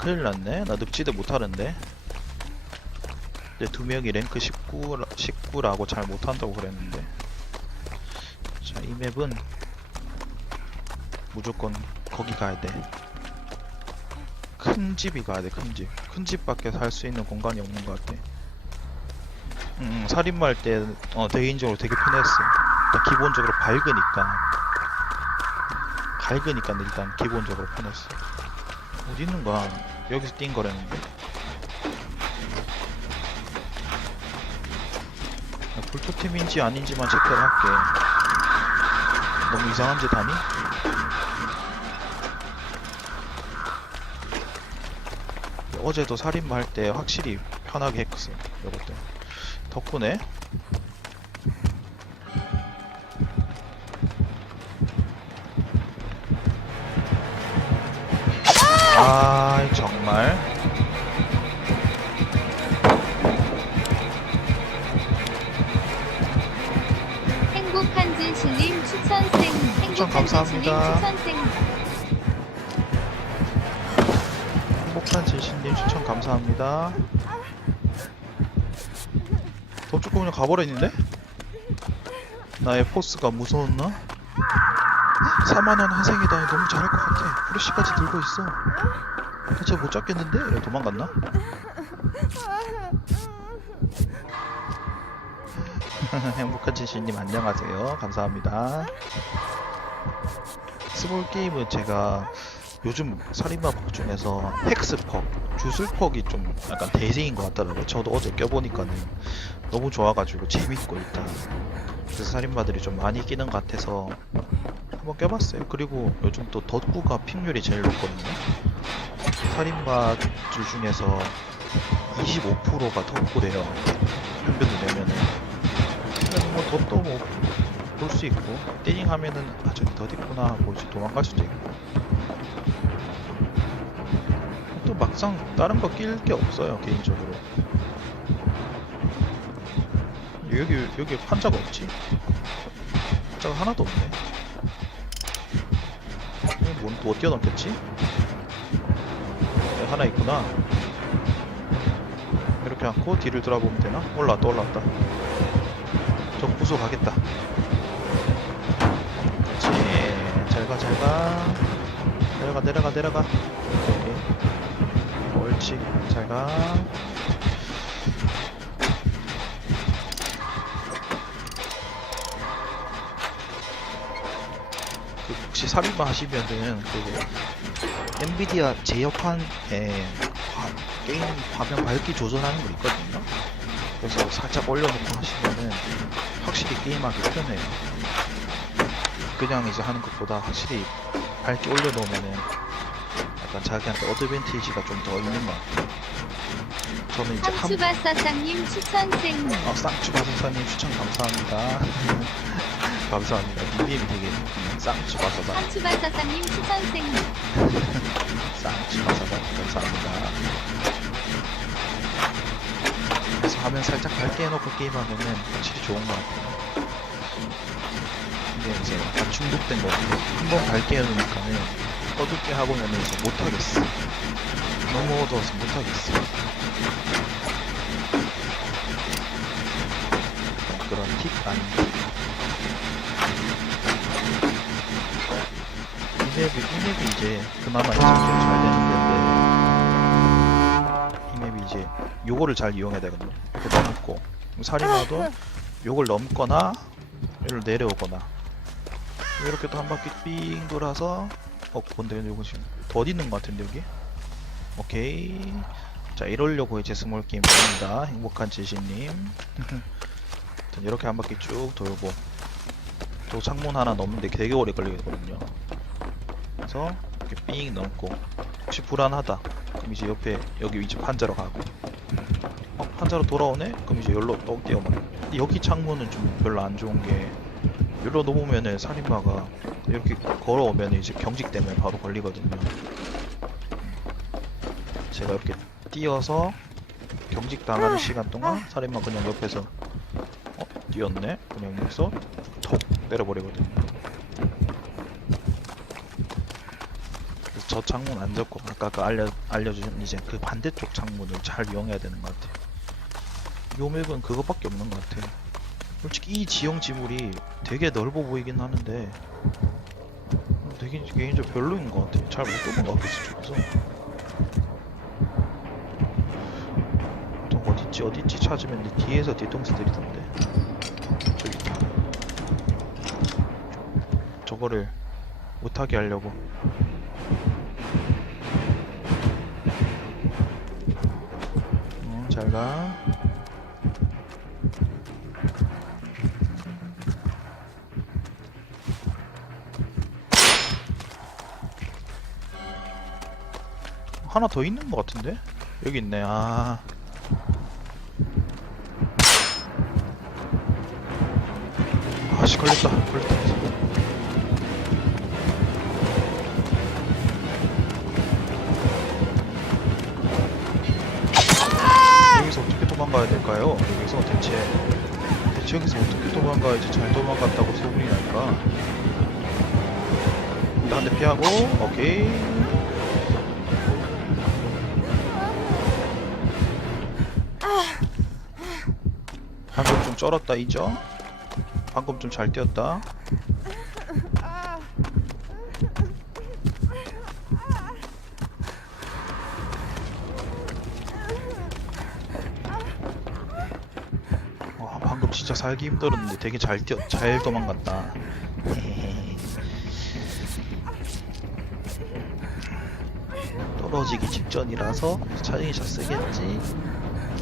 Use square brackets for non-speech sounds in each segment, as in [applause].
큰일 났네. 나 늪지대 못하는데. 내두 명이 랭크 19, 19라고 잘 못한다고 그랬는데. 자, 이 맵은 무조건 거기 가야 돼. 큰 집이 가야 돼, 큰 집. 큰 집밖에 살 수 있는 공간이 없는 것 같아. 음, 살인마 할 때, 어, 개인적으로 되게 편했어. 일단 기본적으로 밝으니까. 밝으니까 일단 기본적으로 편했어. 어디 있는 거야? 여기서 뛴 거라는데? 나 불토팀인지 아닌지만 체크를 할게. 너무 이상한 짓 하니? 어제도 살인마 할 때 확실히 편하게 했어. 이것도. 덕분에 아 행복한 감사합니다. 진실님 추천생 행복한 진신님 추천 감사합니다. 덥죽고 그냥 가버렸는데? 나의 포스가 무서웠나? 4만원 한생이다 너무 잘할 것 같아 프레쉬까지 들고 있어 대체 못 잡겠는데? 얘 도망갔나? [laughs] 행복한 진신님 안녕하세요 감사합니다 스몰 게임은 제가 요즘 살인마 퍽 중에서 헥스퍽, 주술퍽이 좀 약간 대세인 것 같더라고요. 저도 어제 껴보니까는 너무 좋아가지고 재밌고 일단 그래서 살인마들이 좀 많이 끼는 것 같아서 한번 껴봤어요. 그리고 요즘 또 덧구가 픽률이 제일 높거든요. 살인마들 중에서 25%가 덧구래요. 평균을 내면은 그래서 뭐 덧도 뭐 볼 수 있고 띠링 하면은 아 저기 덧 있구나 하고 이제 도망갈 수도 있고. 또 막상 다른 거 낄 게 없어요 개인적으로. 여기 여기 판자가 없지? 판자가 하나도 없네. 뭔또 뛰어넘겠지? 네, 하나 있구나. 이렇게 않고 뒤를 돌아보면 되나? 올라왔다 올라왔다. 저 부수 가겠다 잘가 잘가. 내려가 내려가 내려가. 오케이. 옳지. 잘가. 그 혹시 살인마 하시면은 그 엔비디아 제어판에 화- 게임 화면 밝기 조절하는 거 있거든요. 그래서 살짝 올려놓고 하시면은 확실히 게임하기 편해요 그냥 이제 하는 것보다 확실히 밝게 올려놓으면은 약간 자기한테 어드밴티지가 좀 더 있는 것 같아요. 저는 이제 한, 상추바사상님 추천생 어, 쌍추 바사사님 추천 감사합니다. [laughs] 감사합니다. 닉네임이 되게 쌍추 바사사, 상추바사상님 추천생 쌍추 바사사 [laughs] 감사합니다. 그래서 화면 살짝 밝게 해놓고 게임하면은 확실히 좋은 것 같아요. 근데 이제 약간 중독된 것 같아요. 한번 밝게 해놓으니까는 어둡게 하고는 이제 못하겠어. 너무 어두워서 못하겠어. 그런 팁 아닌 팁. 이 맵이, 이 맵이 이제 그나마 이제 좀잘 되는 데인데 이 맵이 이제 요거를 잘 이용해야 되거든요. 이렇게 넘고 살인마도 요걸 넘거나 얘를 내려오거나 이렇게 또 한 바퀴 삥 돌아서 어 뭔데 이거 지금 더 있는 것 같은데 여기? 오케이. 자 이러려고 이제 스몰 게임 합니다. 행복한 아무튼 이렇게 한 바퀴 쭉 돌고. 또 창문 하나 넘는데 되게 오래 걸리거든요. 그래서 이렇게 삥 넘고. 혹시 불안하다. 그럼 이제 옆에 여기 이제 판자로 가고. 어 판자로 돌아오네? 그럼 이제 여기로 또 뛰어버려 여기 창문은 좀 별로 안 좋은 게 여기로 넘으면은 살인마가 이렇게 걸어오면 이제 경직 때문에 바로 걸리거든요 제가 이렇게 뛰어서 경직 당하는 시간 동안 살인마 그냥 옆에서 어 뛰었네 그냥 여기서 톡 때려버리거든요 저 창문 안 접고 아까 그 알려 알려준 이제 그 반대쪽 창문을 잘 이용해야 되는 것 같아. 요 맵은 그거밖에 없는 것 같아. 솔직히 이 지형 지물이 되게 넓어 보이긴 하는데 되게 개인적으로 별로인 것 같아. 잘못 같아 저기서. 보통 어딨지 어딨지 찾으면 뒤에서 뒤통수 들이던데. 저기. 저거를 못하게 하려고. 어, 잘 가. 하나 더 있는 것 같은데? 여기 있네. 아. 아씨 걸렸다. 걸렸다. 여기서 어떻게 도망가야 될까요? 여기서 대체 대체 여기서 어떻게 도망가야지 잘 도망갔다고 소문이 날까? 일단 한 대 피하고 오케이 쩔었다 이죠? 방금 좀 잘 뛰었다. 와 방금 진짜 살기 힘들었는데 되게 잘 뛰어 잘 도망갔다. 떨어지기 직전이라서 차징이 샷 쓰겠지.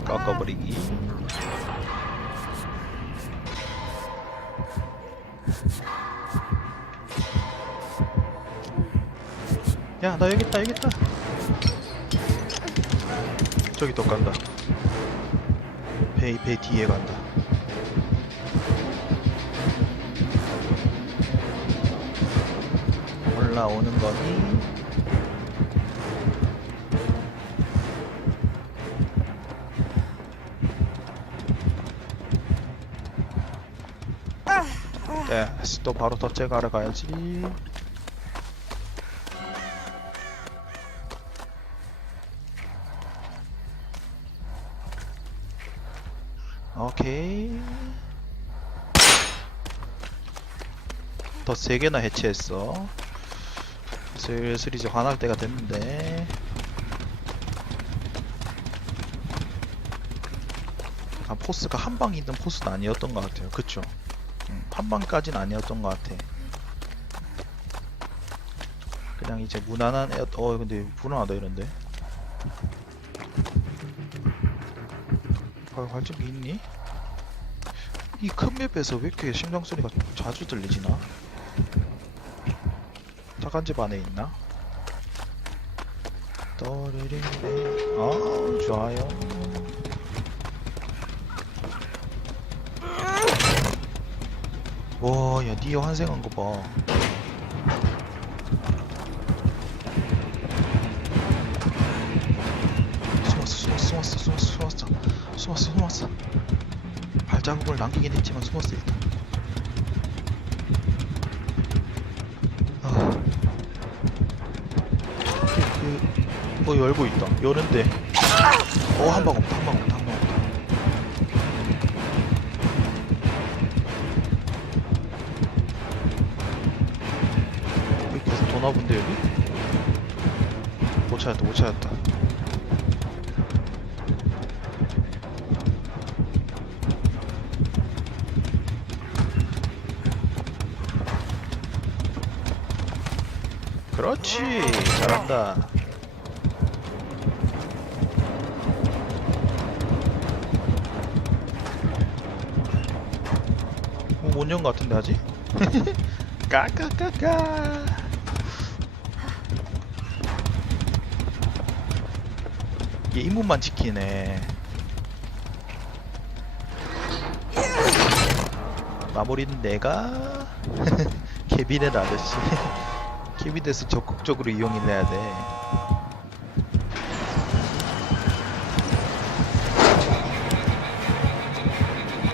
깎아버리기 나 여기 있다 여기 있다. 저기 또 간다. 배, 배 뒤에 간다. 올라오는 거니? 네, 또 바로 덧째 가러 가야지. 오케이. 더 세 개나 해체했어. 슬슬 이제 화날 때가 됐는데. 아, 포스가 한 방 있는 포스는 아니었던 것 같아요. 그쵸? 음, 한 방까지는 아니었던 것 같아. 그냥 이제 무난한 애, 어, 근데 불안하다 이런데. 아, 발전기 있니? 이 큰 맵에서 왜 이렇게 심장 소리가 자주 들리지나? 작은 집 안에 있나? 떠리링 아 좋아요 와, 야, 니어 환생한 거 봐. 숨었어, 숨었어, 숨었어, 숨었어, 숨었어, 숨었어. 발자국을 남기긴 했지만 숨었어 일단. 아, 어 열고 있다. 여는데. 어, 한방 없다, 한방 없다, 한방 없다. 여기 계속 도나 본데 여기? 못 찾았다 못 찾았다 그렇지. 잘한다. 뭐 못연 것 같은데 아직? [laughs] 까까까까. 얘 임무만 지키네. 마무리는 내가? [laughs] 케빈의 아저씨 [laughs] 케빈에서 적극적으로 이용해내야 돼.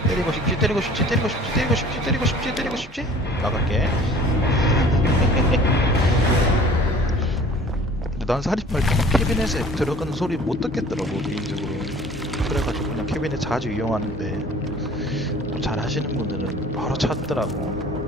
때리고 싶지 때리고 싶지 때리고 싶지 때리고 싶지 때리고 싶지 때리고 싶지? 나갈게. [laughs] 근데 난 동안 캐비넷에 들어가는 소리 못 듣겠더라고 개인적으로. 그래가지고 그냥 캐비넷 자주 이용하는데 또잘 하시는 분들은 바로 찾더라고